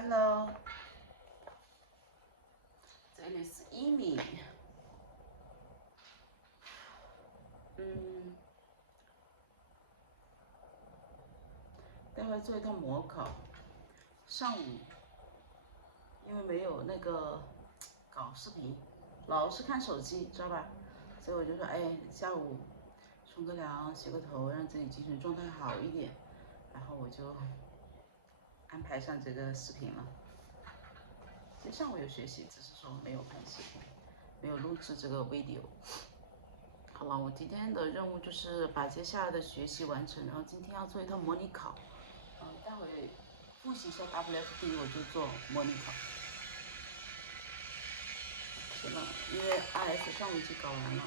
Hello， 这里是 Yimi。待会做一套模考。上午因为没有那个搞视频，老是看手机，知道吧？所以我就说，哎，下午冲个凉，洗个头，让自己精神状态好一点，然后我就安排上这个视频了。其实上午有学习，只是说没有看视频，没有录制这个 video。好了，我今天的任务就是把接下来的学习完成，然后今天要做一套模拟考。待会复习一下 WFD， 我就做模拟考。行了，因为 RS 上午已经搞完了。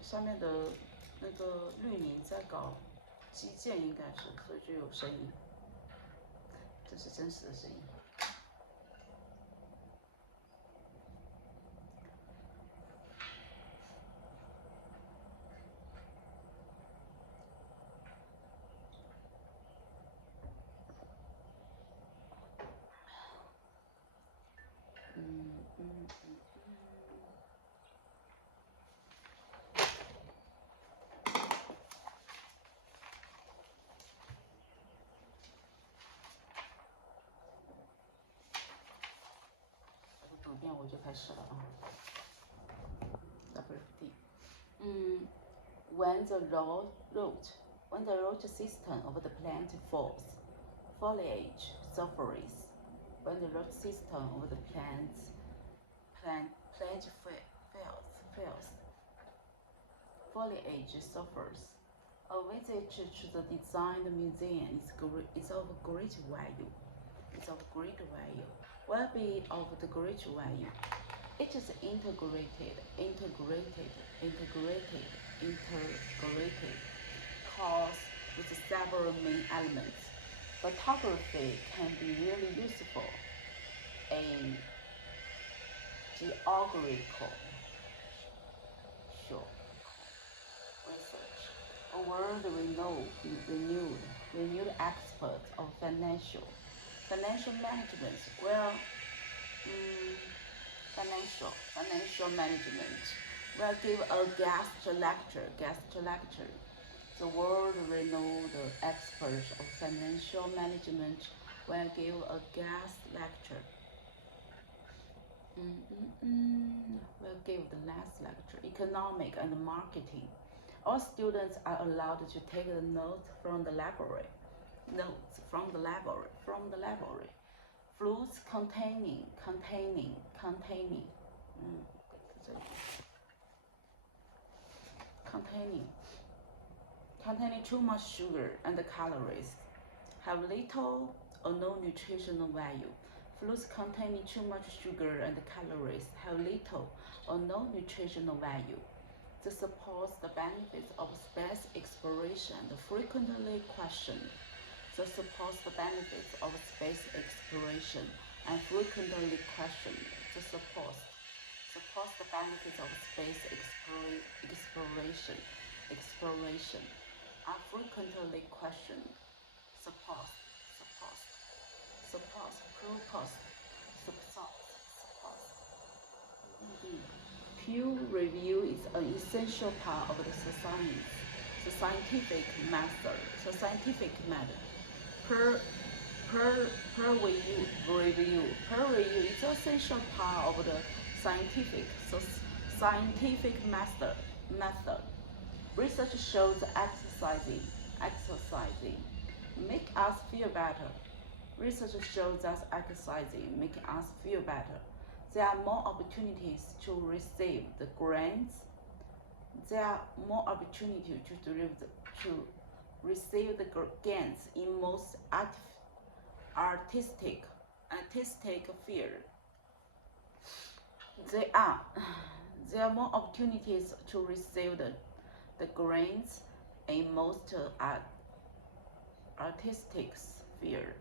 下面的那个绿林在搞基建，应该是，所以就有声音。这是真实的声音。读遍我就开始了啊。WFD。When the root system of the plant falls, foliage suffers. When the root system of the plant fails, foliage suffers. A visit to the design museum is of great value. Will be of the great value. It is integrated course with several main elements. Photography can be really useful in geographical research. A world-renowned expert of financial management financial management will give a guest lecture. The world-renowned expert of financial management will give a guest lecture. Will give the last lecture. Economic and marketing. All students are allowed to take the notes from the library. Fruits containing too much sugar and calories have little or no nutritional value. Fruits containing too much sugar and calories have little or no nutritional value. This supports the benefits of space exploration and frequently questioned. This supports the benefits of space exploration and frequently questioned. This supports the benefits of space exploration and frequently questioned. Peer review is an essential part of the scientific method. Peer review is an essential part of the scientific method. Research shows exercising make us feel better. Research shows us exercising make us feel better. There are more opportunities to receive the grants. There are more opportunities to receive the grants in most artistic field. There are more opportunities to receive the grants in most artistic field.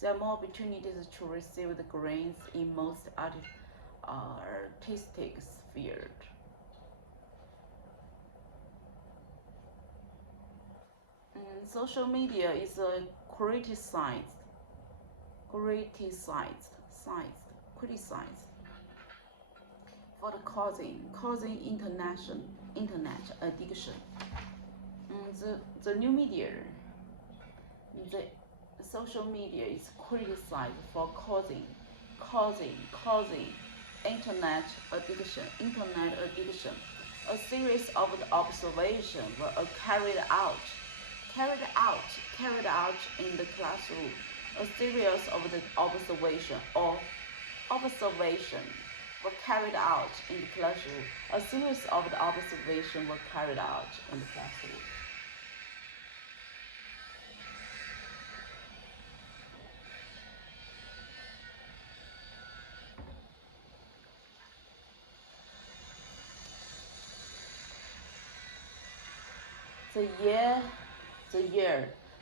There are more opportunities to receive the grants in most artistic field. Social media is criticized for the causing internet addiction. The new media, the social media is criticized for causing internet addiction. A series of the observations were carried out in the classroom. A series of the observation were carried out in the classroom. A series of the observations were carried out in the classroom.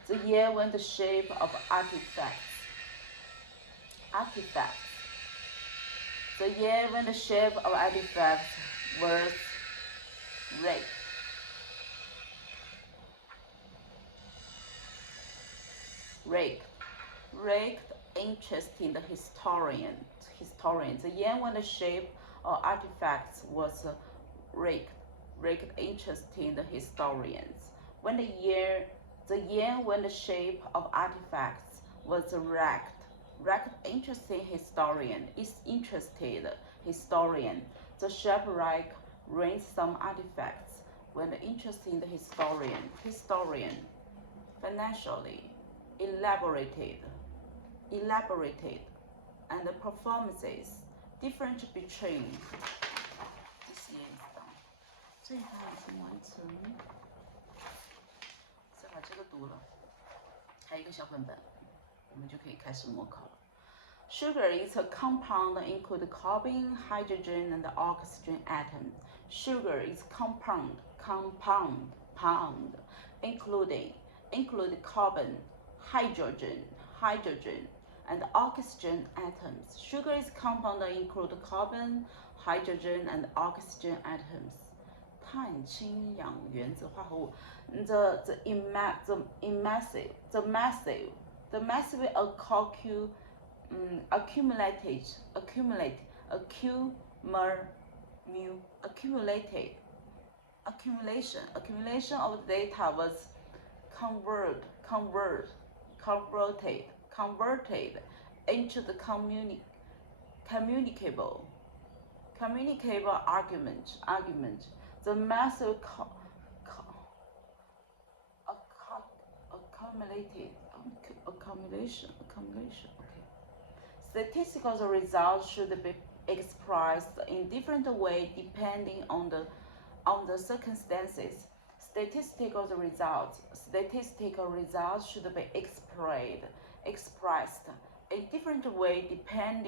The year when the shape of artifacts. The year when the shape of artifacts was raked interesting the historian. The year when the shape of artifacts was raked interesting the historians. The year when the shape of artifacts was raked interesting historian is interested historian. The shape raised some artifacts when the interesting the historian financially elaborated and the performances different between。这些最后已经完成，再把这个读了，还有一个小本本，我们就可以开始模考了。Sugar is a compound include carbon, hydrogen, and oxygen atoms. Sugar is compound include carbon, hydrogen, and oxygen atoms. Sugar is compound include carbon, hydrogen, and oxygen atoms. 碳、氢、氧原子化合物。The massive accumulation of data was converted into the communicable argument. The massive accumulation. Okay. Statistical results should be expressed in different ways depending on the circumstances. Statistical results should be expressed in different ways depend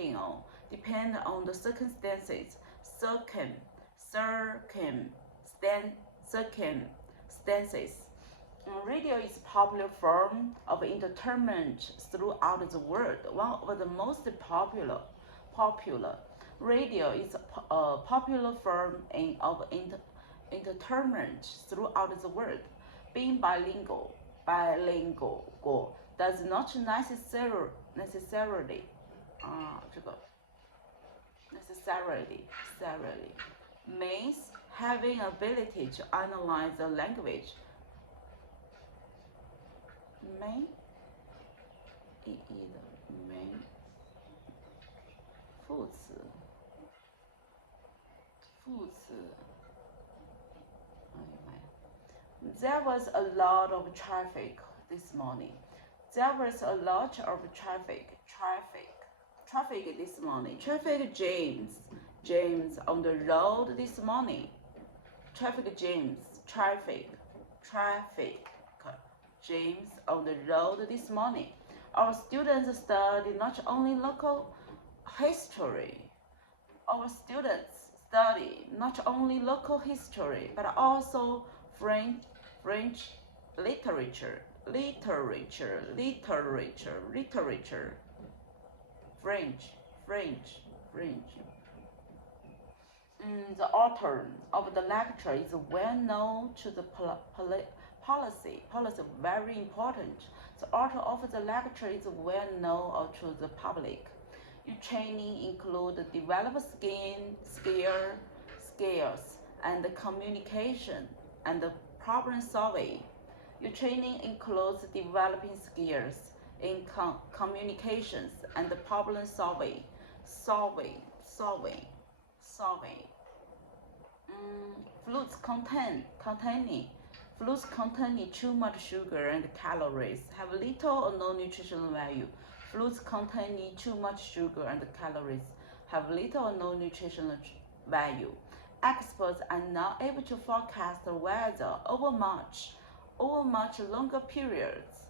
on the circumstances. Circumstances. Radio is a popular form of entertainment throughout the world. One of the most popular. Radio is a popular form of entertainment throughout the world. Being bilingual does not necessarily means having ability to analyze the language. 没意义的没副词 There was a lot of traffic this morning. There was a lot of traffic this morning. Traffic jams on the road this morning. Traffic jams on the road this morning. Our students study not only local history. Our students study not only local history, but also French literature, French. The author of the lecture is well known to the policy, very important. The author of the lecture is well known to the public. Your training include develop skills and communication and problem solving. Your training includes developing skills in communications and problem solving. Foods containing too much sugar and calories have little or no nutritional value. Foods containing too much sugar and calories have little or no nutritional value. Experts are not able to forecast the weather over much longer periods.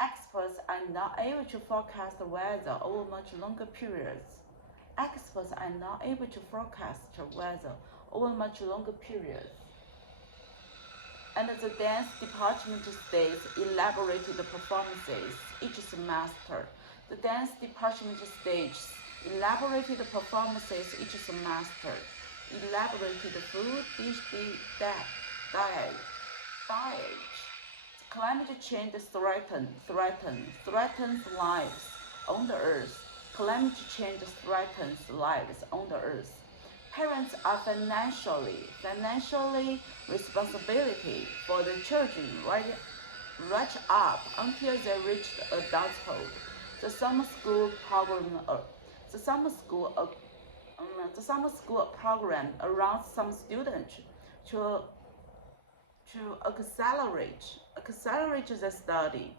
Experts are not able to forecast the weather over much longer periods. Experts are not able to forecast the weather over much longer periods. And the dance department states elaborated performances each semester. The dance department stages elaborated performances each semester. Elaborated food diet. Climate change threatens lives on the earth. Climate change threatens lives on the earth. Parents are financially responsibility for the children right up until they reach adulthood. The summer school program allows some students to accelerate their study.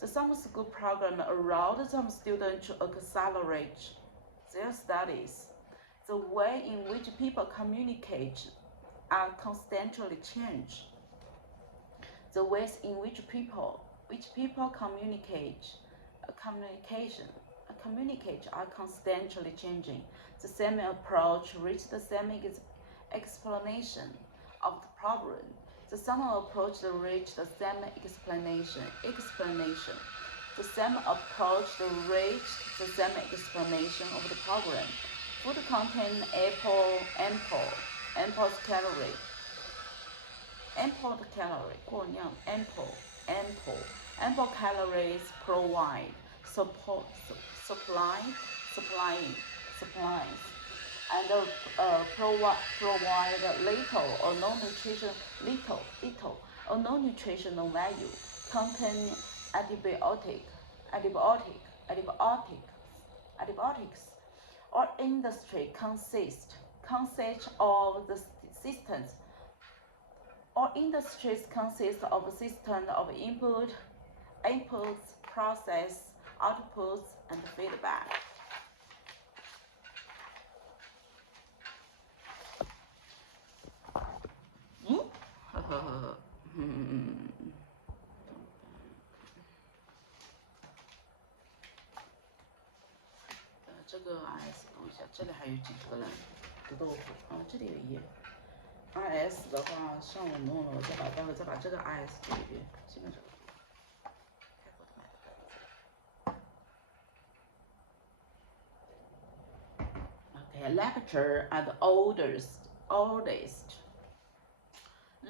The summer school program allowed some students to accelerate their studies. The way in which people communicate are constantly change. The ways in which people communicate are constantly changing. The same approach reached the same explanation of the problem. The same approach reached the same explanation. The same approach reached the same explanation of the problem. Food contain ample calorie. Ample calories provide supplies and provide little or no nutritional value. Contain antibiotics. Or industry consists of the systems. Or industries consist of a system of inputs, process, outputs, and feedback.这个 RS 等一下，这里还有几个呢？土豆腐啊，这里有一页。RS 的话，上午弄了，我待会再把这个 RS 读一遍，基本上。Okay, lecture are the oldest.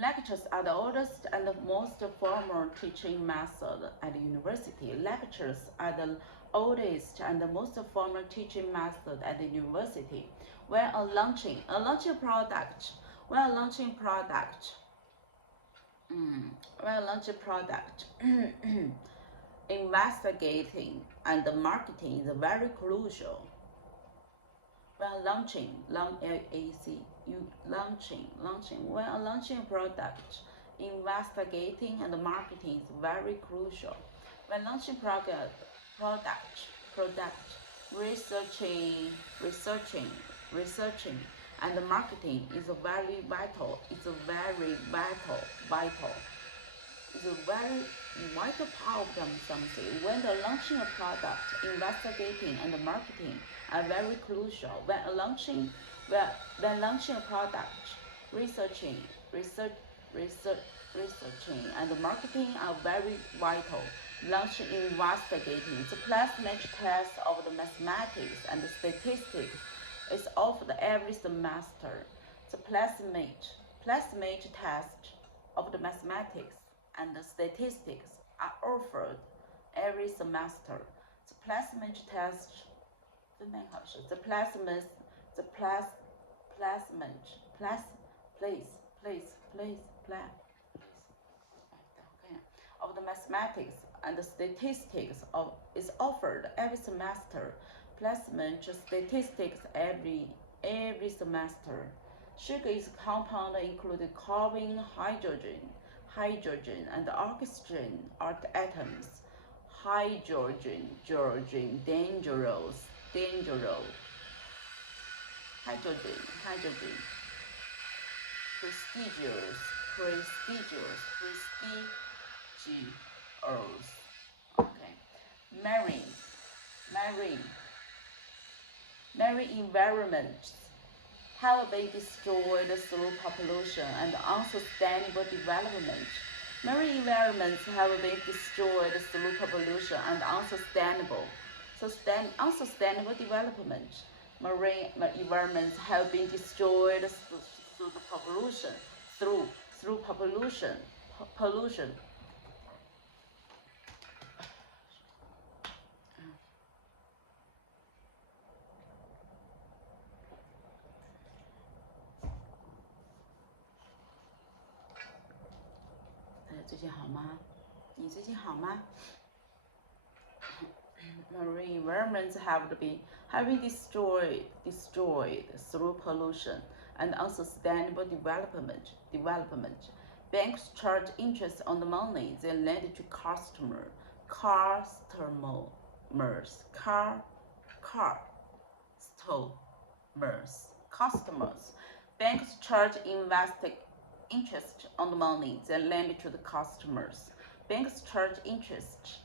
Lectures are the oldest and most formal teaching method at the university. Lectures are the oldest and most formal teaching method at the university. When launching product, investigating and marketing is very crucial. When launching a product, investigating and marketing is very crucial. When launching product, researching and marketing is very vital. is a very vital part of something. When the launching a product, investigating and marketing are very crucial. When launching a product, researching and marketing are very vital. Launching, investigating. The plastic test of the mathematics and the statistics is offered every semester. The plasmate test of the mathematics and the statistics are offered every semester. The plasmate test, of the mathematics and the statistics is offered every semester. Plasmate statistics every semester. Sugar is a compound including carbon, hydrogen, and oxygen are the atoms. Hydrogen, dangerous. Hydrogen, prestigious. Okay. Marine environments have been destroyed through population and unsustainable development. Marine environments have been destroyed through population and unsustainable development. Marine environments have been destroyed through pollution.最近好吗？你最近好吗？ Marine environments have been destroyed through pollution and unsustainable development. Banks charge interest on the money they lend to customers. Banks charge interest on the money they lend to the customers. Banks charge interest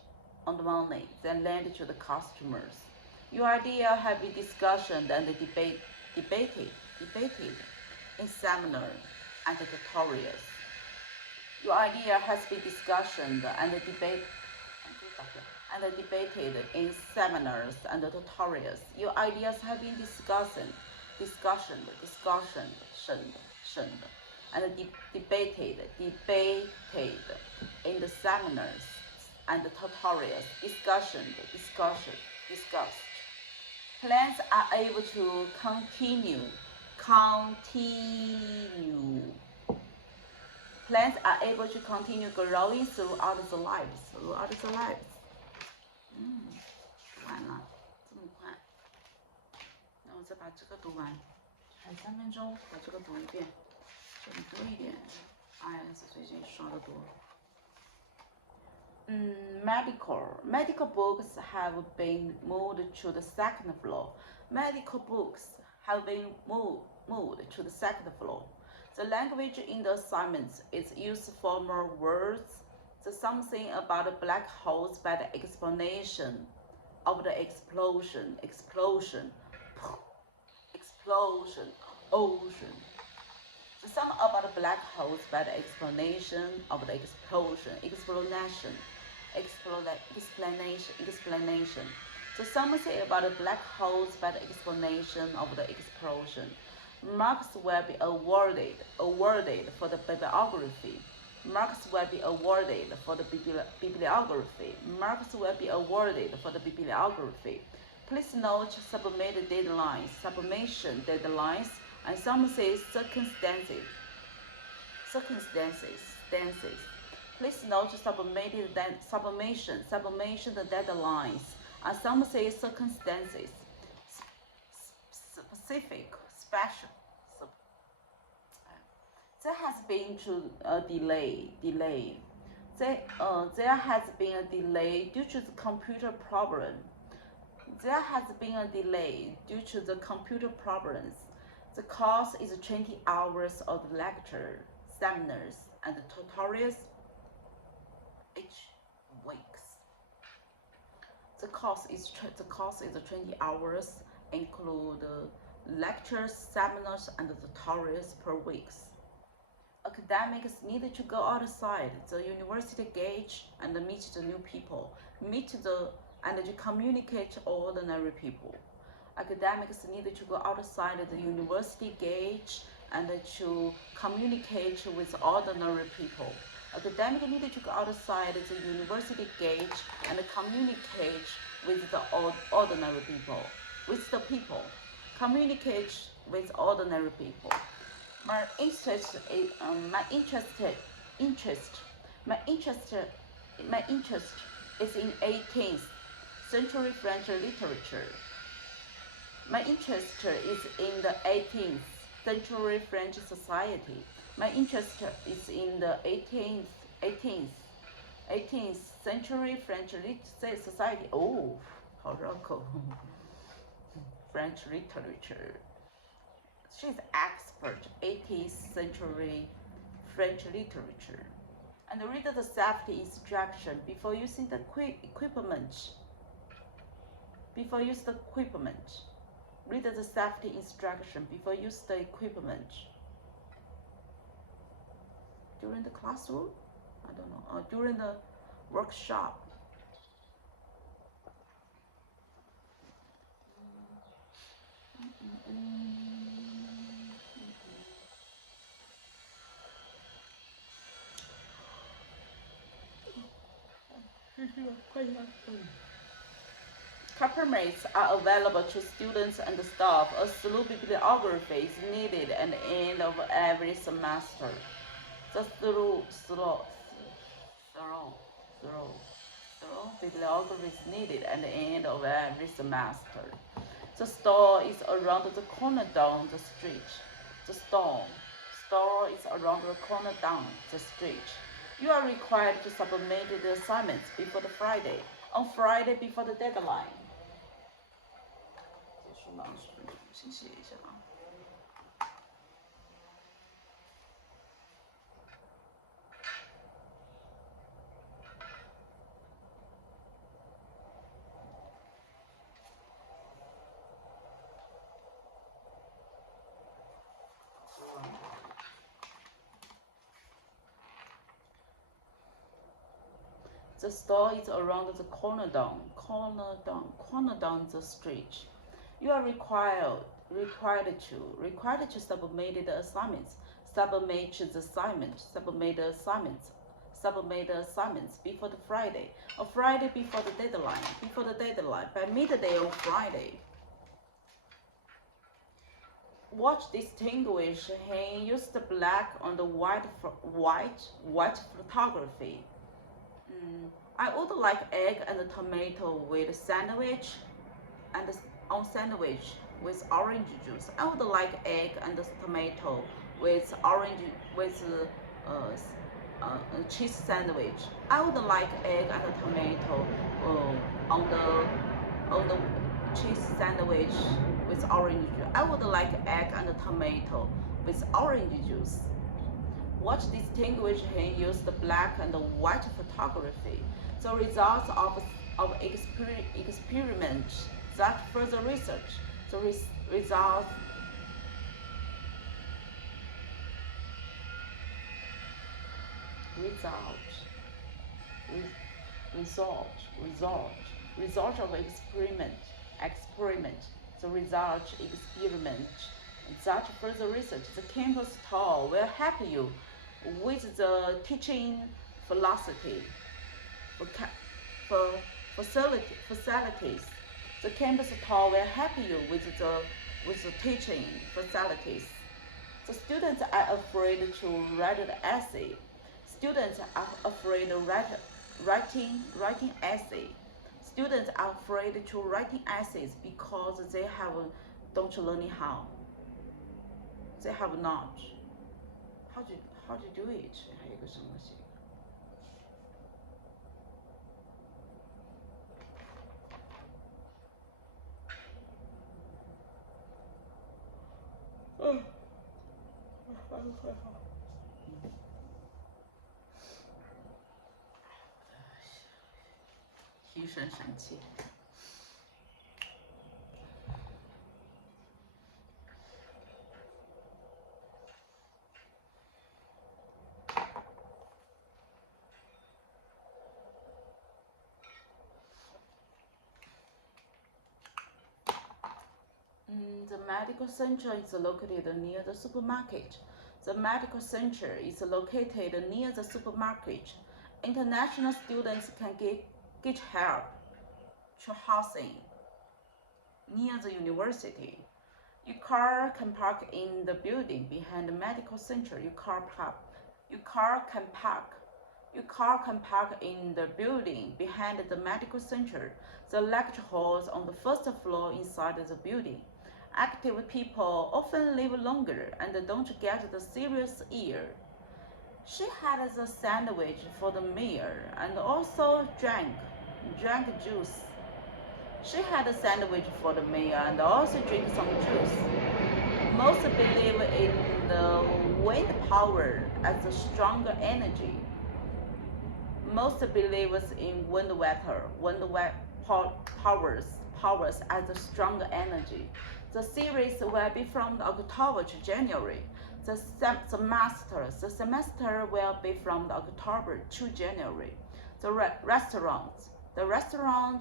on the money they lend to the customers. Your idea have been discussed and debated in seminars and tutorials. Your idea has been discussed and debated in seminars and tutorials. Your ideas have been discussed and debated in the seminars and tutorials. Discussed. Plans are able to continue. Plants are able to continue growing throughout the lives. 完了，这么快？那我再把这个读完，还有3分钟，把这个读一遍，这里多一点。IS 最近刷的多。Medical books have been moved to the second floor. Medical books have been moved to the second floor. The language in the assignments is used for more words. The something about the black holes by the explanation of the explosion, ocean. The sum about the black holes by the explanation of the explosion, explanation. The something about the black holes by the explanation of the explosion. Marks will be awarded for the bibliography. Marks will be awarded for the bibliography. Marks will be awarded for the bibliography. Please note submission deadlines, and some say circumstances. Please note submission deadlines, and some say circumstances. Special. There has been a delay. There has been a delay due to the computer problem. There has been a delay due to the computer problems. The course is 20 hours of lecture, seminars, and tutorials. course is 20 hours, include lectures, seminars, and tutorials per week. Academics need to go outside the university gauge and meet the new people, and to communicate ordinary people. Academics need to go outside the university gauge and to communicate with ordinary people. Academics need to go outside the university gauge and communicate with the ordinary people, with the people. Communicate with ordinary people. My interest is in 18th century French literature. My interest is in the 18th century French society. My interest is in the 18th century French society. Oh, 好绕口。French literature. She's expert 18th century French literature. And read the safety instruction before using the equipment. Before use the equipment. Read the safety instruction before use the equipment. During the classroom? I don't know. Or during the workshop. Compliments are available to students and staff. A thorough bibliography is needed at the end of every semester. The thorough bibliography is needed at the end of every semester. The store is around the corner down the street. The store is around the corner down the street. You are required to submit the assignments before the Friday. On Friday before the deadline. 结束了，先写一下啊。The store is around the corner down the street. You are required to submit the assignments. Submit the assignments before the Friday. A Friday before the deadline. By midday on Friday. Watch distinguish hand use the black on the white photography. I would like egg and tomato with sandwich with orange juice. I would like egg and tomato with cheese sandwich. I would like egg and tomato on the cheese sandwich with orange juice. I would like egg and tomato with orange juice. Watch distinguish him use the black and the white photography. The results of experiment that further research. The result of experiment. The result experiment that further research. The campus tour will help you with the teaching philosophy for facilities. The campus tour will help you with the teaching facilities. The students are afraid to write the essay. Students are afraid of writing essay. Students are afraid to writing essays because they don't learn how. They have not. How to do it? 还有一个什么东西？提神神气。the medical center is located near the supermarket. The medical center is located near the supermarket. International students can get help to housing near the university. Your car can park in the building behind the medical center. Your car can park in the building behind the medical center. The lecture halls on the first floor inside the building. Active people often live longer and don't get the serious ill. She had a sandwich for the meal and also drank juice. She had a sandwich for the meal and also drank some juice. Most believe in the wind power as a stronger energy. Most believers in wind powers as a stronger energy. The series will be from October to January. The semester will be from October to January. The restaurant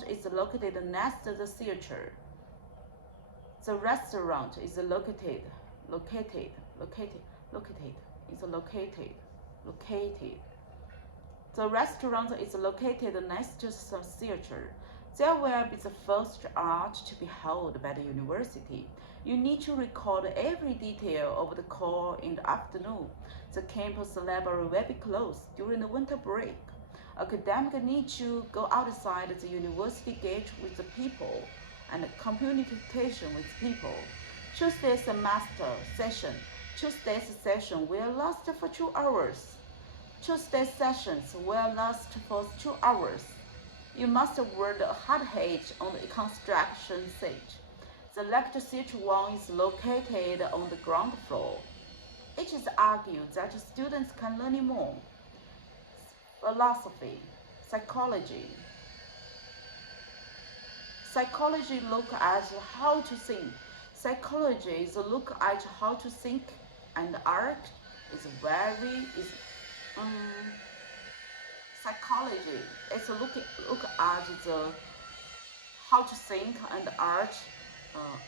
is located next to the theater. The restaurant is located. The restaurant is located next to the theater. There will be the first art to be held by the university. You need to record every detail of the call in the afternoon. The campus library will be closed during the winter break. Academics need to go outside the university gate with the people and communication with people. Tuesday's session will last for 2 hours. Tuesday sessions will last for 2 hours. You must wear the hard hat on the construction stage. The lecture theatre 1 is located on the ground floor. It is argued that students can learn more. Philosophy, psychology. Psychology look at how to think. Psychology is a look at how to think, and art is psychology is a look at the how to think and art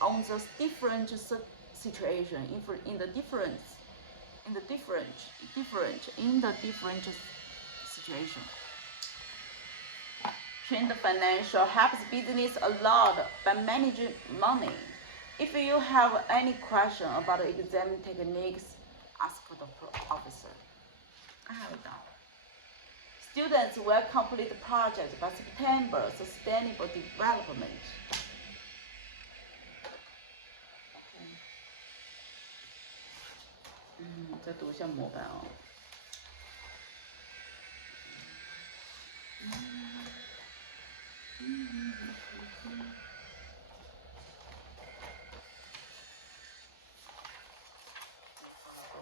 on the different situation in the different situation. Trend Financial helps business a lot by managing money. If you have any question about exam techniques, ask the officer. I have it done. Students will complete the project by September. Sustainable development. Okay. 再读一下模板哦。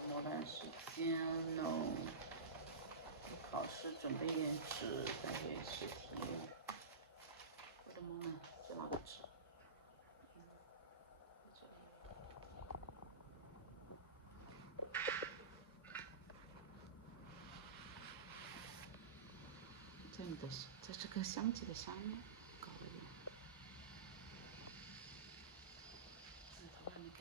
模板时间哦。考试准备演纸，再学习题。我的妈呀，这哪个纸？在你的，在这个相机的下面搞了一点。头发没改。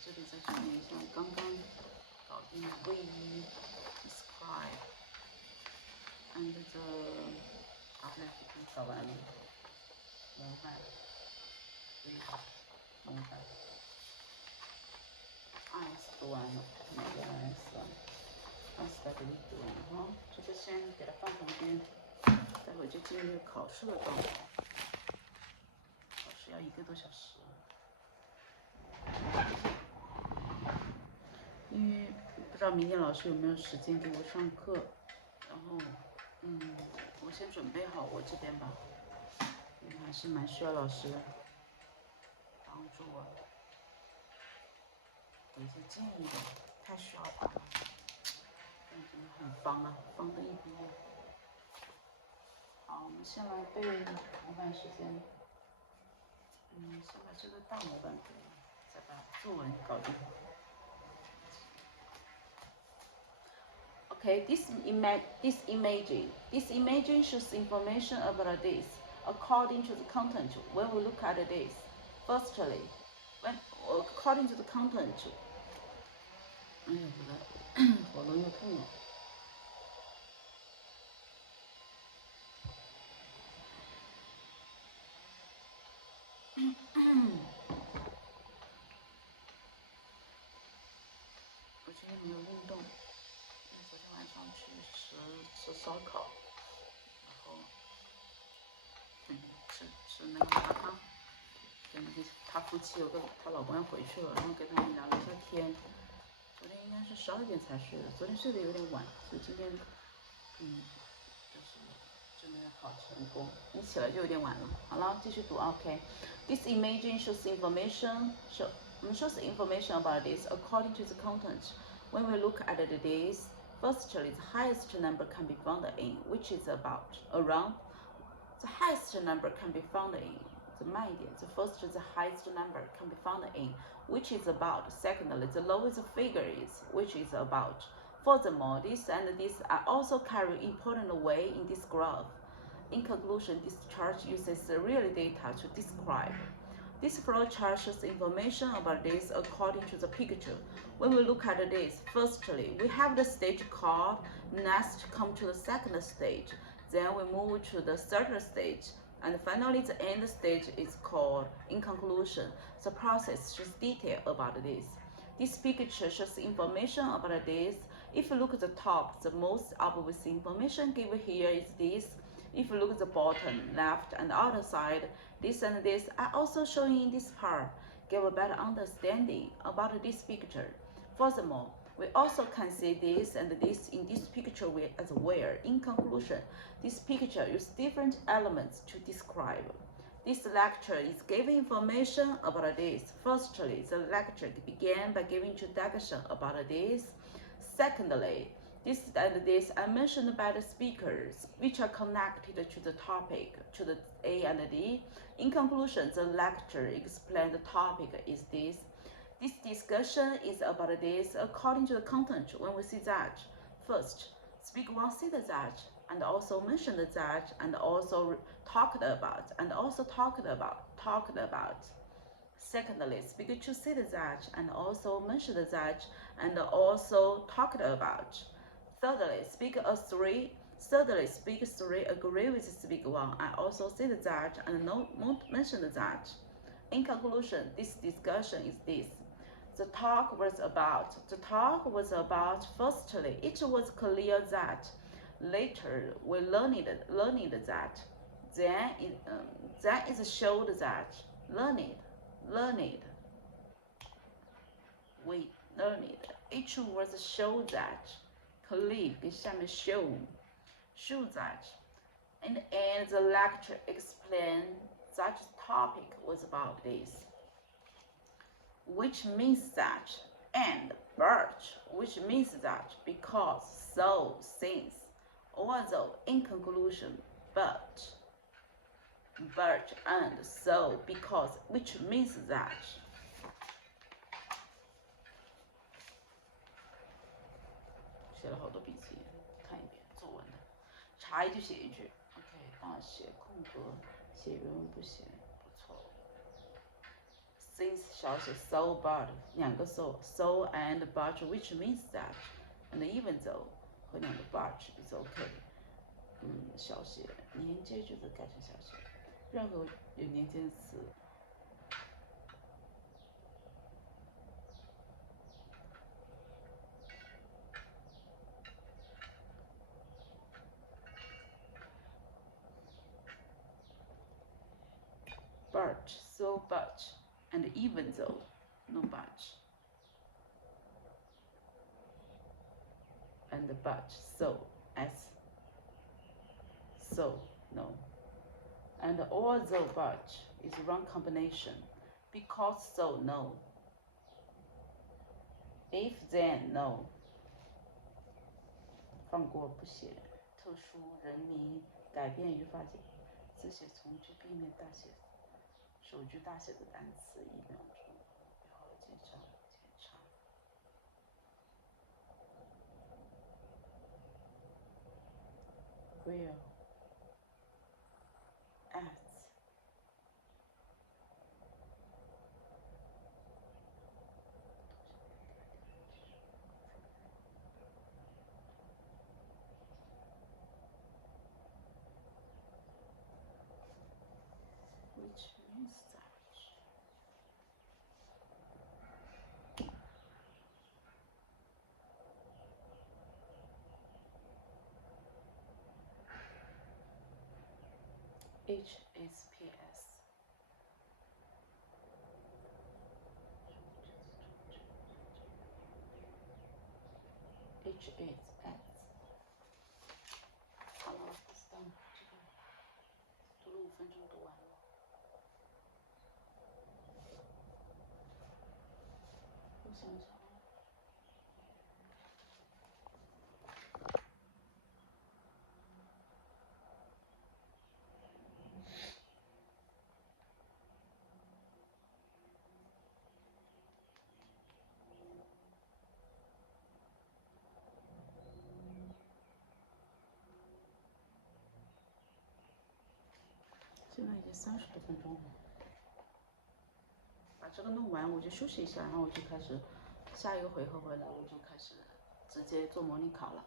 这里再说一下刚刚搞定的WE SWT and the WFD 搞完了，模板，IS 读完了，哪个 IS 在这里读完了哈，这个先给它放旁边，待会就进入考试的状态，考试要1个多小时。因为不知道明天老师有没有时间给我上课，然后我先准备好我这边吧，因为还是蛮需要老师帮助我，给一些建议的，太需要他了，真的很方啊，方的一逼。好，我们先来背模板时间。先把这个大模板给，再把作文搞定。Okay, this imaging shows information about this according to the content. When we look at this, firstly, according to the content. 哎呀，我的喉咙又痛了。我今天没有运动，因为昨天晚上去吃烧烤，然后吃那个麻辣烫，跟那个他夫妻她老公要回去了，然后跟他们聊了一下天。昨天应该是12点才睡的，昨天睡得有点晚，所以今天就没有考成功，一起来就有点晚了。好了，继续读。OK, this imaging shows information about this according to the content. When we look at this, firstly, the highest number can be found in, which is around. The highest number can be found in. The highest number can be found in, which is about. Secondly, the lowest figure is, which is about. Furthermore, this and this are also carry important weight in this graph. In conclusion, this chart uses real data to describe. This flowchart shows information about this according to the picture. When we look at this, firstly, we have the stage called, next come to the second stage, then we move to the third stage, and finally the end stage is called. In conclusion, the process shows detail about this. This picture shows information about this. If you look at the top, the most obvious information given here is this. If you look at the bottom, left, and other side, this and this are also shown in this part. Give a better understanding about this picture. Furthermore, we also can see this and this in this picture as well. In conclusion, this picture uses different elements to describe. This lecture is giving information about this. Firstly, the lecture began by giving introduction about this. Secondly, this and this are mentioned by the speakers, which are connected to the topic, to the A and D. In conclusion, the lecture explains the topic is this. This discussion is about this according to the content. When we see that, first, speaker one said that, and also mentioned that, and also talked about, Secondly, speaker two said that, and also mentioned that, and also talked about. Thirdly, speaker three agree with speaker one. I also said that and mentioned that. In conclusion, this discussion is this. The talk was about. Firstly, it was clear that. Later, we learned that. Then it showed that. We learned. It was show that. Clear 跟下面 show that. In the end, the lecture explained that the topic was about this, which means that, and but, which means that, because, so, since, although, in conclusion, but, and, so, because, which means that. 写了好多笔记，看一遍作文的，查一句写一句。OK， 大写空格，写原文不写，不错。Since 小写 so but 两个 so and but which means that and even though 和两个 but is OK。小写连接句子改成小写，任何有连接的词。But, so but, and even though, no but. And but, so, as. So, no. And although but is wrong combination. Because so, no. If then, no. 放过不写，特殊人名改变语法字写从句避免大写。首句大写的单词1秒钟，然后检查。Real as which means that HSPS H is as 好了，这个读了5分钟读完了。我想想。现在已经30多分钟了，把这个弄完我就休息一下，然后我就开始下一个回合回来，我就开始直接做模拟考了。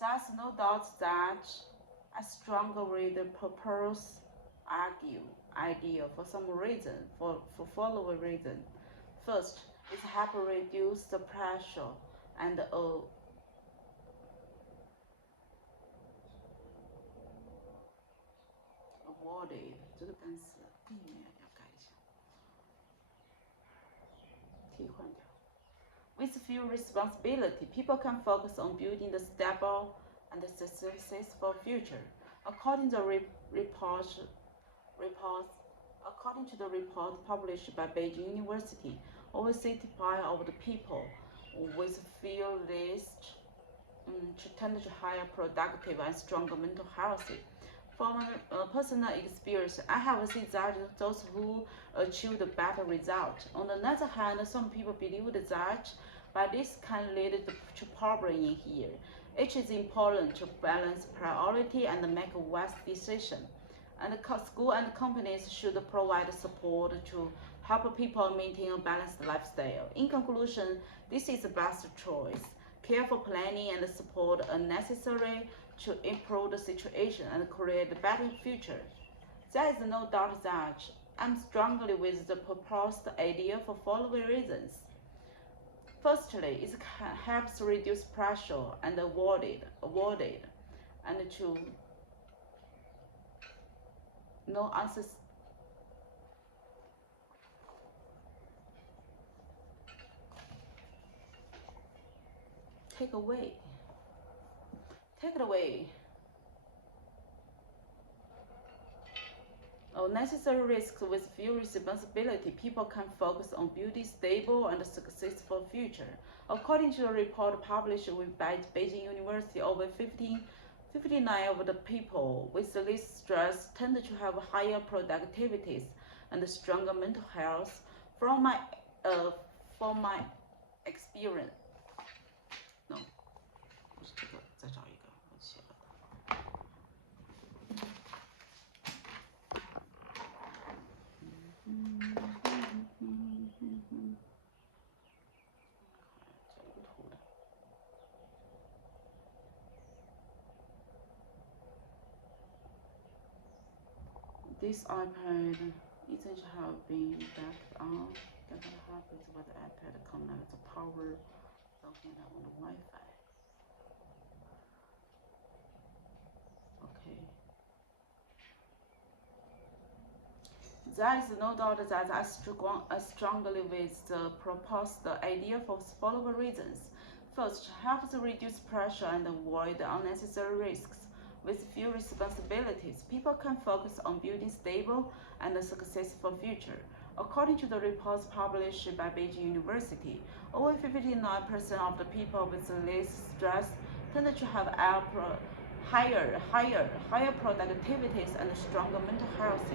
There's no doubt that I strongly propose idea for some reason, for following reason. First, it helps reduce the pressure and avoid 这个单词避免要改一下，替换掉。With few responsibility, people can focus on building the stable and successful future. According to the report published by Beijing University, over 65% of the people with few list tend to higher productive and stronger mental health. From personal experience, I have seen that those who achieve the better result. On the other hand, some people believe that but this can lead to problem in here. It is important to balance priority and make a wise decision. And school and companies should provide support to help people maintain a balanced lifestyle. In conclusion, this is the best choice. Careful planning and support are necessary to improve the situation and create a better future. There is no doubt that I'm strongly with the proposed idea for following reasons. Firstly, it helps reduce pressure and avoid and to no answers. Take it away. Unnecessary risks with few responsibility, people can focus on building stable and successful future. According to a report published by Beijing University, over 59% of the people with least stress tend to have higher productivities and stronger mental health. From my experience, no， 不是这个，再找一个，我写了。This iPad isn't have been backed on. That happens with the iPad connects the power something on the Wi-Fi. Okay. There is no doubt that I strongly with the proposed idea for following reasons. First, helps reduce pressure and avoid unnecessary risks. With few responsibilities, people can focus on building stable and a successful future. According to the reports published by Beijing University, over 59% of the people with less stress tend to have higher productivities and stronger mental health.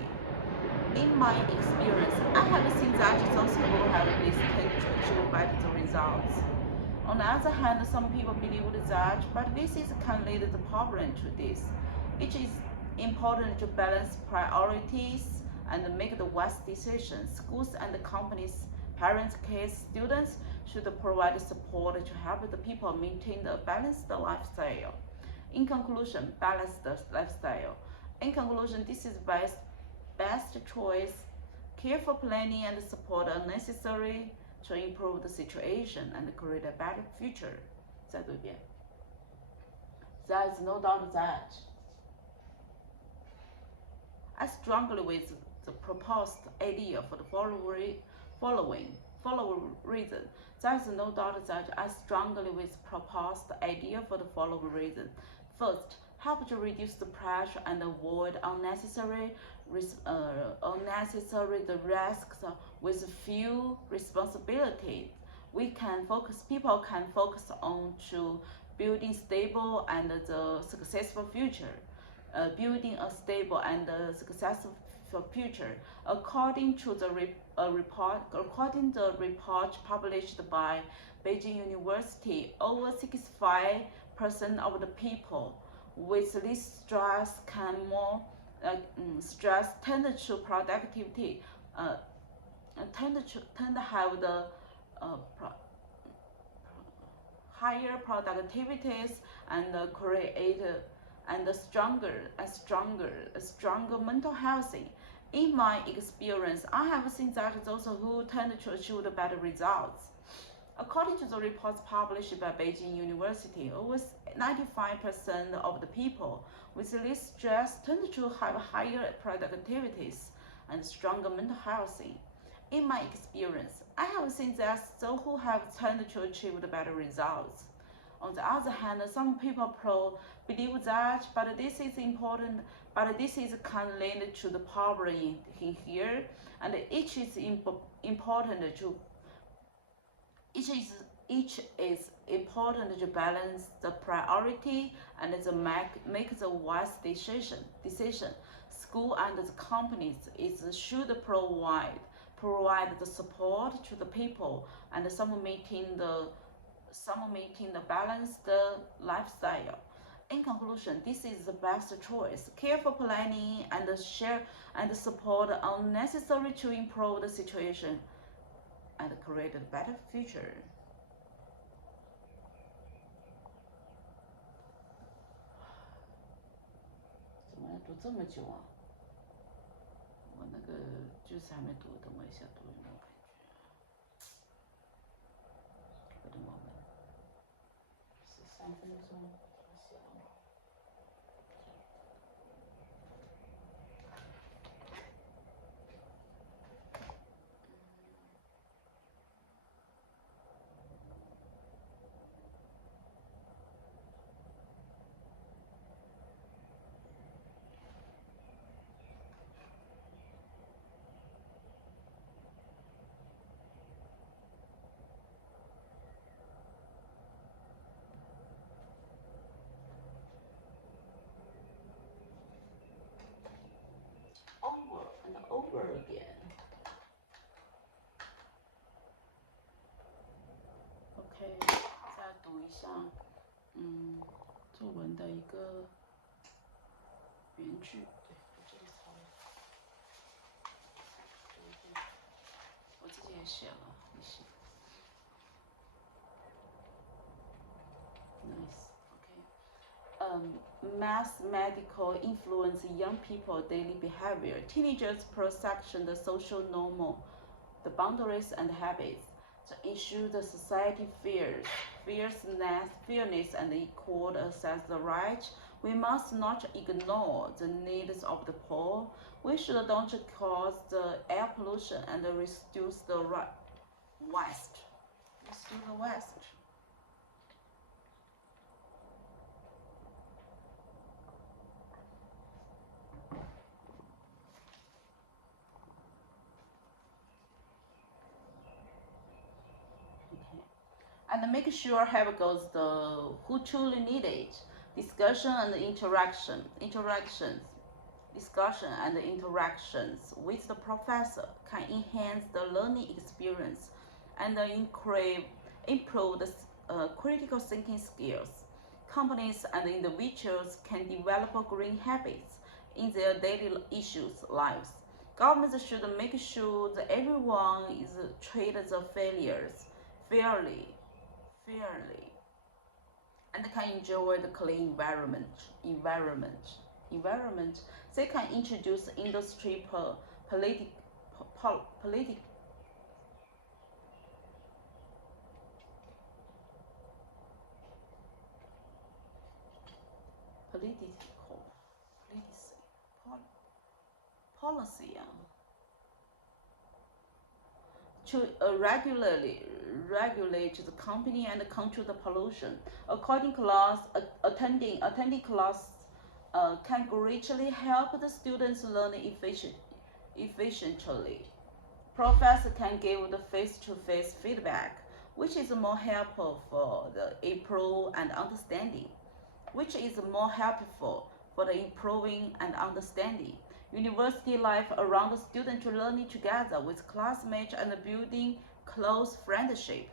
In my experience, I have seen that those who have this tend to achieve better results. On the other hand, some people believe that, but this can lead the problem to this. It is important to balance priorities and make the wise decisions. Schools and companies, parents, kids, students should provide support to help the people maintain a balanced lifestyle. In conclusion, balanced lifestyle. In conclusion, this is best choice. Careful planning and support are necessary to improve the situation and create a better future. 再读一遍. There is no doubt that I strongly with the proposed idea for the following reason. There is no doubt that I strongly with proposed idea for the following reason. First, help to reduce the pressure and avoid unnecessary the risks with few responsibilities. People can focus on to building stable and the successful future. Building a stable and successful future. According to the report published by Beijing University, over 65% of the people with this stress tend to productivity, tend to have the higher productivities and create and stronger mental health. In my experience, I have seen that those who tend to achieve the better results. According to the reports published by Beijing University, over 95% of the people with less stress tend to have higher productivities and stronger mental health. In my experience, I have seen that those who have tended to achieve the better results. On the other hand, some people believe that, but this is important, but this is can lead to the problem in here, and each is important to balance the priority and make the wise decision. School and the companies should provide the support to the people, and some maintain the balanced lifestyle. In conclusion, this is the best choice. Careful planning and share and support are necessary to improve the situation and create a better future. 怎么要读这么久啊？我那个就是还没读，等我一下读有没有感觉？我的妈妈，13分钟。 over again. OK， 再读一下，作文的一个原句。对，我这里抄了，读一遍。我自己也写了一些。Nice. Mathematical influence young people daily behavior. Teenagers perception the social normal, the boundaries and habits. To ensure the society fairness and equal access the right, we must not ignore the needs of the poor. We should not cause the air pollution and reduce the waste. And make sure have goes the who truly need it. Discussion and interaction. Discussion and interactions with the professor can enhance the learning experience and improve the critical thinking skills. Companies and individuals can develop green habits in their daily lives. Governments should make sure that everyone is treated as failures fairly, and can enjoy the clean environment. They can introduce industry political policy to regularly regulate the company and control the pollution. Attending class can greatly help the students learn efficiently. Professors can give the face-to-face feedback, which is more helpful for the improve and understanding, University life around the students learning together with classmates and building close friendships.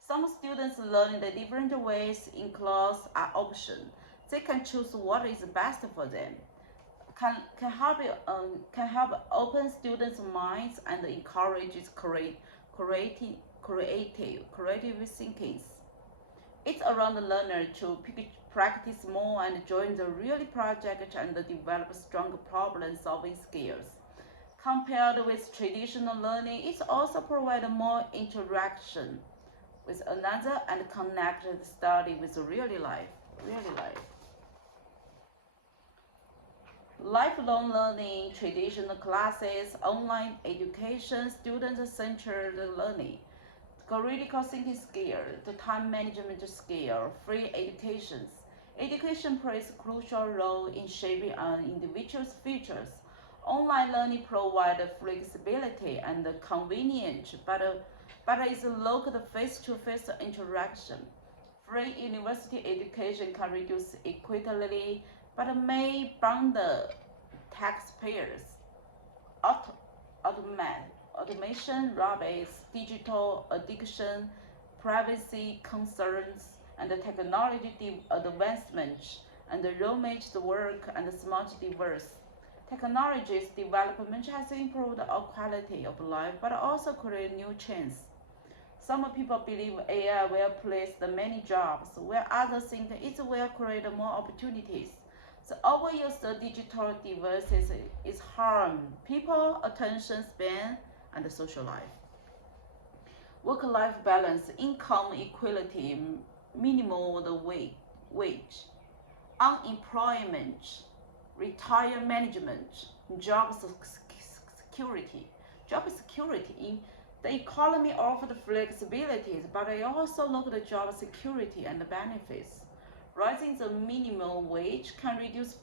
Some students learn the different ways in class are options. They can choose what is best for them. Can help open students' minds and encourages creative thinking. It's around the learner to practice more and join the real project and develop stronger problem-solving skills. Compared with traditional learning, it also provides more interaction with another and connected study with real life. Lifelong learning, traditional classes, online education, student-centered learning, critical thinking skill, the time management skill, free education. Education plays a crucial role in shaping an individual's futures. Online learning provides flexibility and convenience, but is local face-to-face interaction. Free university education can reduce equity, but may burden the taxpayers. Automation, robots, digital addiction, privacy concerns, and technology advancement, and remote work and smart devices. Technology's development has improved our quality of life, but also created new changes. Some people believe AI will replace the many jobs, while others think it will create more opportunities. The overuse of digital devices is harm people's attention span and social life. Work-life balance, income equality, minimum wage, unemployment, retirement management, job security. The economy offers flexibilities, but it also looks at job security and benefits. Rising the minimum wage can reduce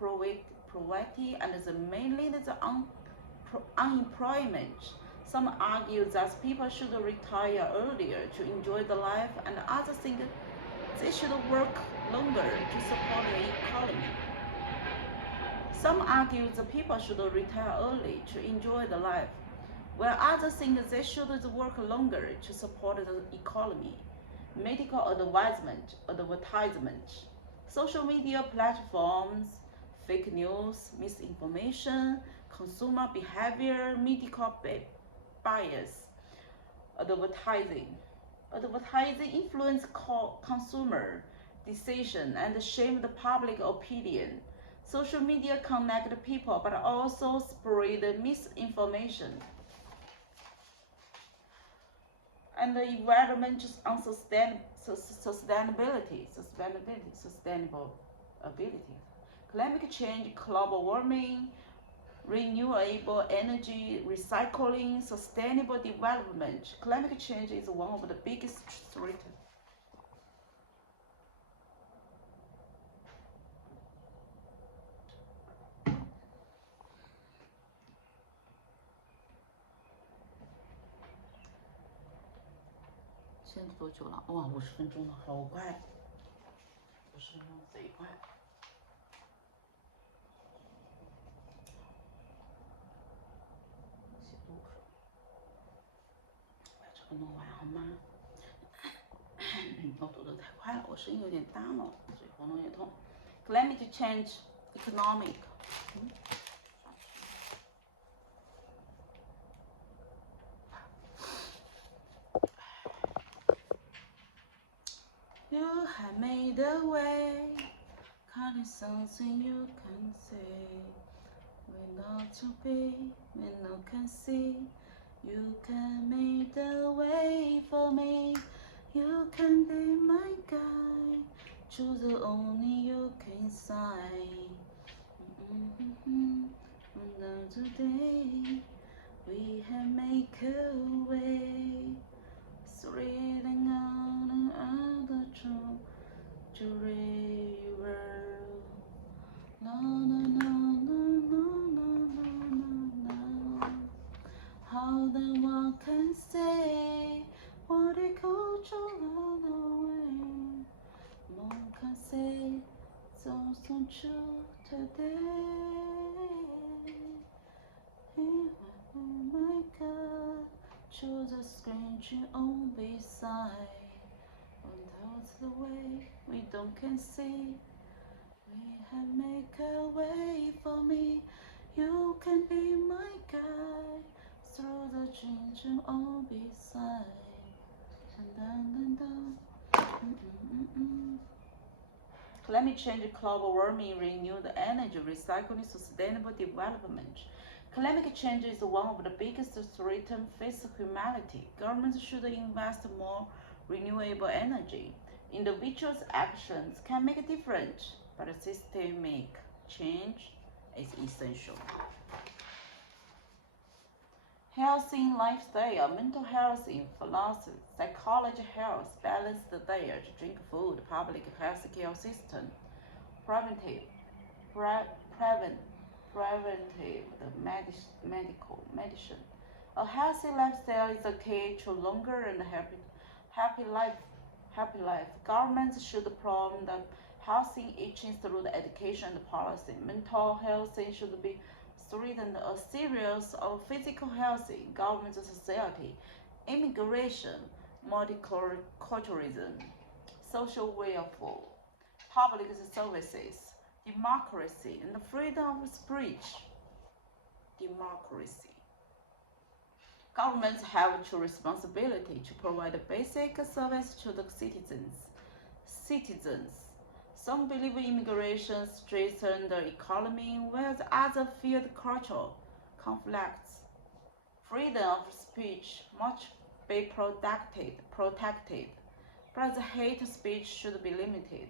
poverty and mainly the unemployment. Some argue that people should retire earlier to enjoy the life, and others think they should work longer to support the economy. Some argue that people should retire early to enjoy the life, while others think they should work longer to support the economy. Medical advertisement, social media platforms, fake news, misinformation, consumer behavior, medical bias, advertising influence consumer decision and shape the public opinion. Social media connect people but also spread misinformation. And the environmental sustainability. Climate change, global warming, renewable energy, recycling, sustainable development. Climate change is one of the biggest threats. 现在多久了？哇，50分钟了，好快！50分钟贼快。写多少？把这个弄完好吗？我读得太快了，我声音有点大了，所以喉咙也痛。Climate change, economic. You have made a way, kind of something you can say. We not to be, we no can see. You can make the way for me. You can be my guide. Choose the only you can sign. Another day, we have make a way. Thrilling on the trail to river. No, no, no, no, no, no, no, no. How the one can say what it goes on the way. One can say something true today. Oh my God, through the screen you on beside. On the way we don't can see. We have make a way for me. You can be my guide through the change you on beside. Dun, dun, dun, dun. Climate change, global warming, renewable energy, recycling, sustainable development. Climate change is one of the biggest threats facing humanity. Governments should invest more renewable energy. Individuals' actions can make a difference, but systemic change is essential. Health in lifestyle, mental health in philosophy, psychology health, balanced diet, drink food, public health care system, preventive medical medicine. A healthy lifestyle is the key to longer and happy life. Governments should promote the health in each through the education and policy. Mental health should be strengthened. A series of physical health in government society, immigration, multiculturalism, social welfare, public services, democracy, and freedom of speech. Democracy. Governments have a responsibility to provide basic service to the citizens. Some believe immigration strengthens the economy, whereas others fear the cultural conflicts. Freedom of speech must be protected, but the hate speech should be limited.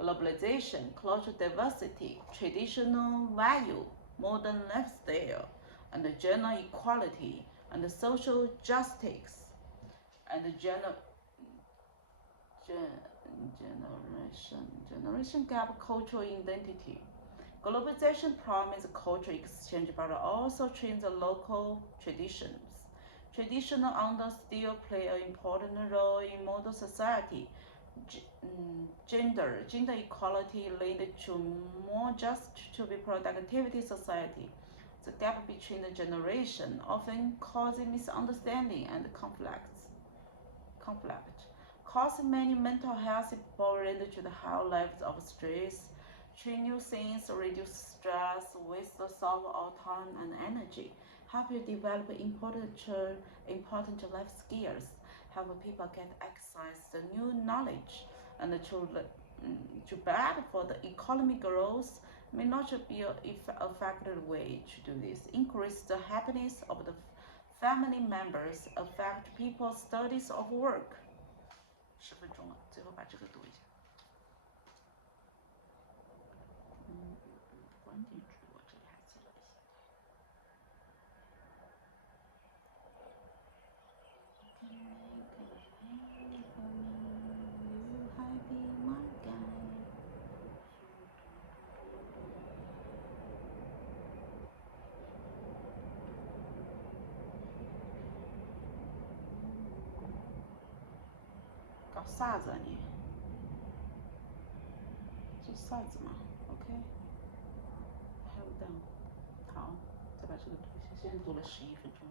Globalization, cultural diversity, traditional value, modern lifestyle, and gender equality, and social justice, and generation gap cultural identity. Globalization promotes cultural exchange, but also trains the local traditions. Traditional arts still play an important role in modern society. Gender equality lead to more just to be productivity society. The gap between the generation often causes misunderstanding and conflict. Cause many mental health related to the high levels of stress. Try new things, reduce stress, waste solve our time and energy. Help you develop important life skills. Help people get access to new knowledge and to bad for the economic growth may not be an effective way to do this. Increase the happiness of the family members, affect people's studies of work. 10分钟了，最后把这个读一下。关键词我这里还记了一下。搞啥子啊你？这啥子嘛 ？OK。Hold on。好，再把这个读一下，现在读了11分钟。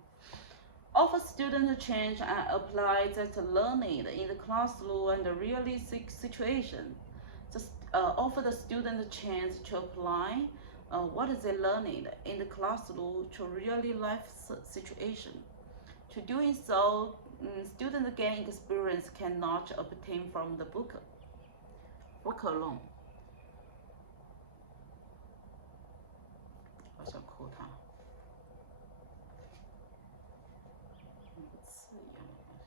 Offer students a change and apply that learning in the classroom and the realistic situation. Just offer the student a chance to apply what is they learning in the classroom to real life situation. To doing so, students gain experience cannot obtain from the book alone. 我想扣它。刺一样的东西。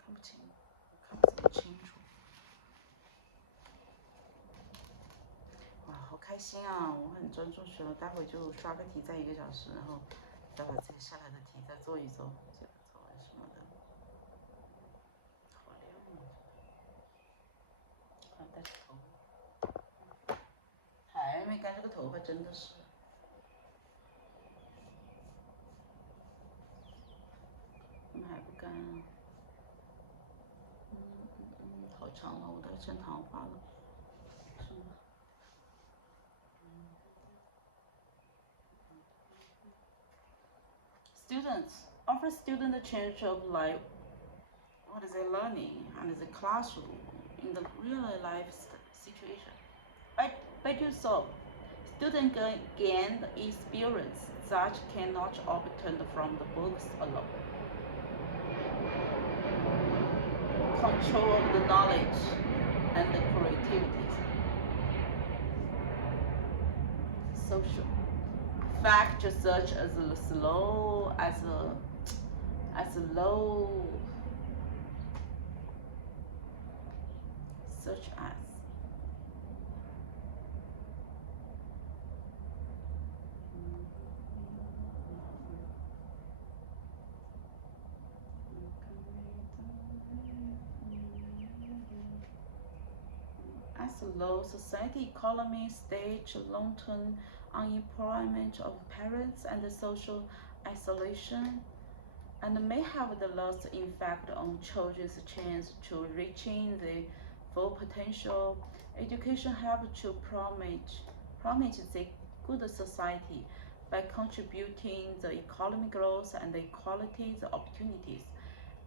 看不清，看不怎么清楚。哇，好开心啊！我很专注学了，待会就刷个题，再1个小时，然后再把接下来的题再做一做，这个做完什么的。好亮啊！啊，戴着头发，还没干，这个头发真的是。怎么还不干啊？好长了，我都成糖化了，是吗？Students offer students a chance to apply what is they learning and the classroom in the real life situation. By doing so, students gain experience that cannot obtain from the books alone. Control of the knowledge and the creativity. Social factors such as low such as low society economy, stage, long-term unemployment of parents and the social isolation, and may have the lost effect on children's chance to reaching the full potential. Education helps to promote the good society by contributing the economic growth and the equality the opportunities.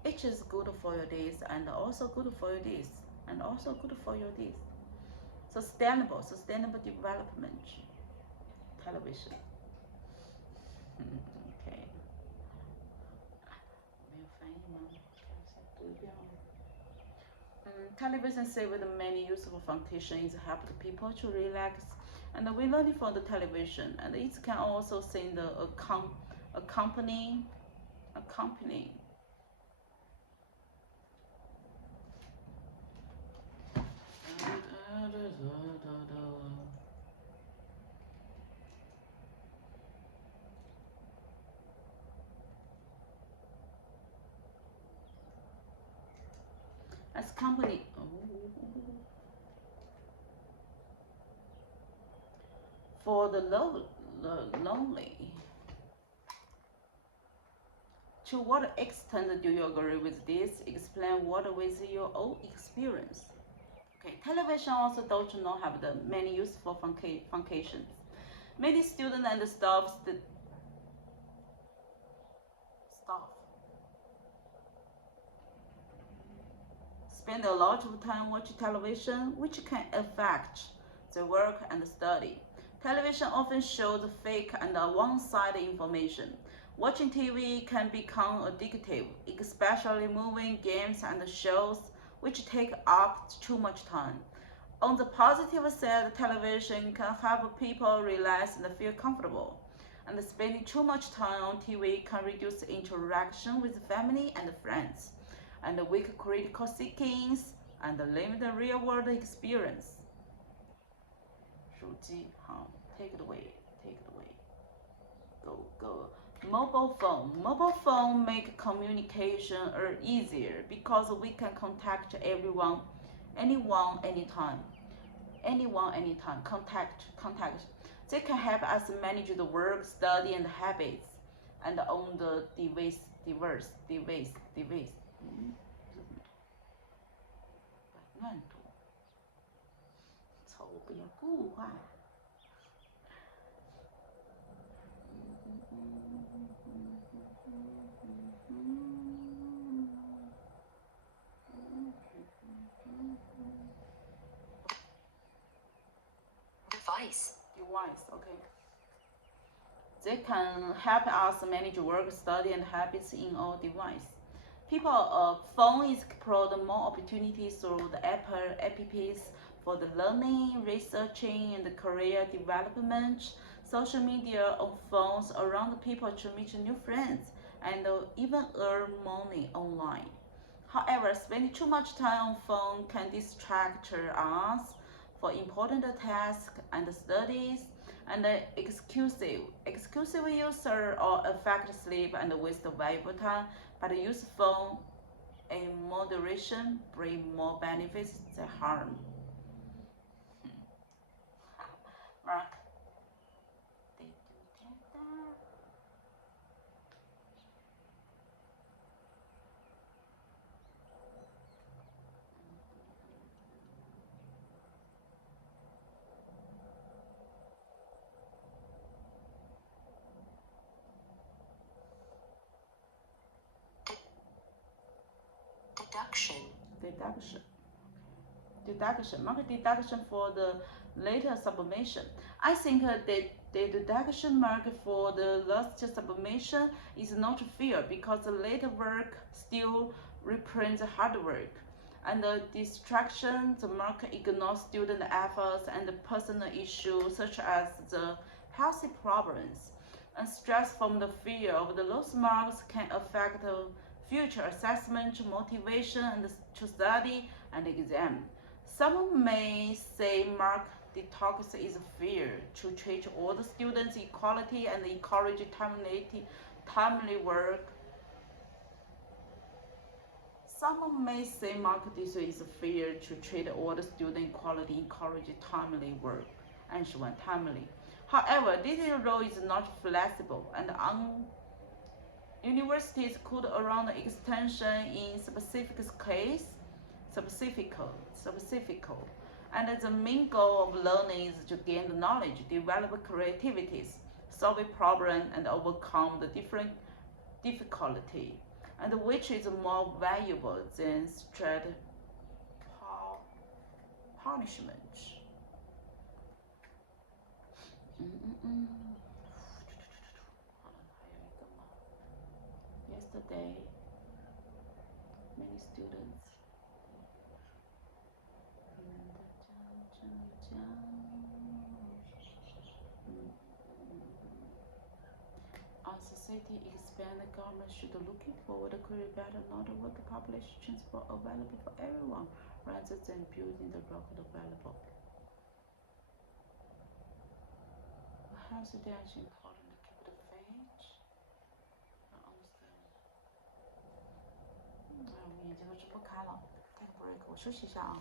It is good for your days and also good for your days and also good for your days. Sustainable development. Television. Okay. 没有翻译吗？读一遍哦。Television saved many useful functions. It helped people to relax, and we learn from the television. And it can also send accompany. As company. For the lonely. To what extent do you agree with this? Explain what with your own experience. Okay, television also does not have the many useful functions. Many students and staff spend a lot of time watching television, which can affect their work and study. Television often shows fake and one-sided information. Watching TV can become addictive, especially moving games and shows which take up too much time. On the positive side, television can help people relax and feel comfortable. And spending too much time on TV can reduce interaction with family and friends, and weak critical thinking, and limit the real-world experience. 手机，好 ，take it away. Go. Mobile phone make communication easier because we can contact anyone, anytime. Contact. They can help us manage the work, study, and habits. and on the device. 乱读，错误不要固化。Device, okay. They can help us manage work, study, and habits in all devices. Phone is provide more opportunities through the apps for the learning, researching, and career development. Social media on phones around people to meet new friends and even earn money online. However, spending too much time on phone can distract us for important tasks and studies, and exclusive use or affect sleep and waste valuable time, but use phone in moderation bring more benefits than harm. Mark, did you get that? Deduction. Mark deduction for the later submission. I think the deduction mark for the last submission is not fair because the later work still represents hard work. And the distraction, the mark ignores student efforts and personal issues such as the healthy problems. And stress from the fear of the lost marks can affect future assessment, motivation, and to study and exam. Some may say mark detox is fair to treat all the students equality and encourage timely work. Some may say mark detox is fair to treat all the student equality, encourage timely work, and so on timely. However, this rule is not flexible, and universities could around the extension in specific case, and the main goal of learning is to gain the knowledge, develop creativity, solve a problem, and overcome the different difficulty, and which is more valuable than straight punishment. Yesterday, many students our society expand, the government should looking forward to create better not work population transport available for everyone rather than building the record available. How's it actually important to keep the faith? I understand. 哎，我眼睛都睁不开了，take a break，我休息一下啊。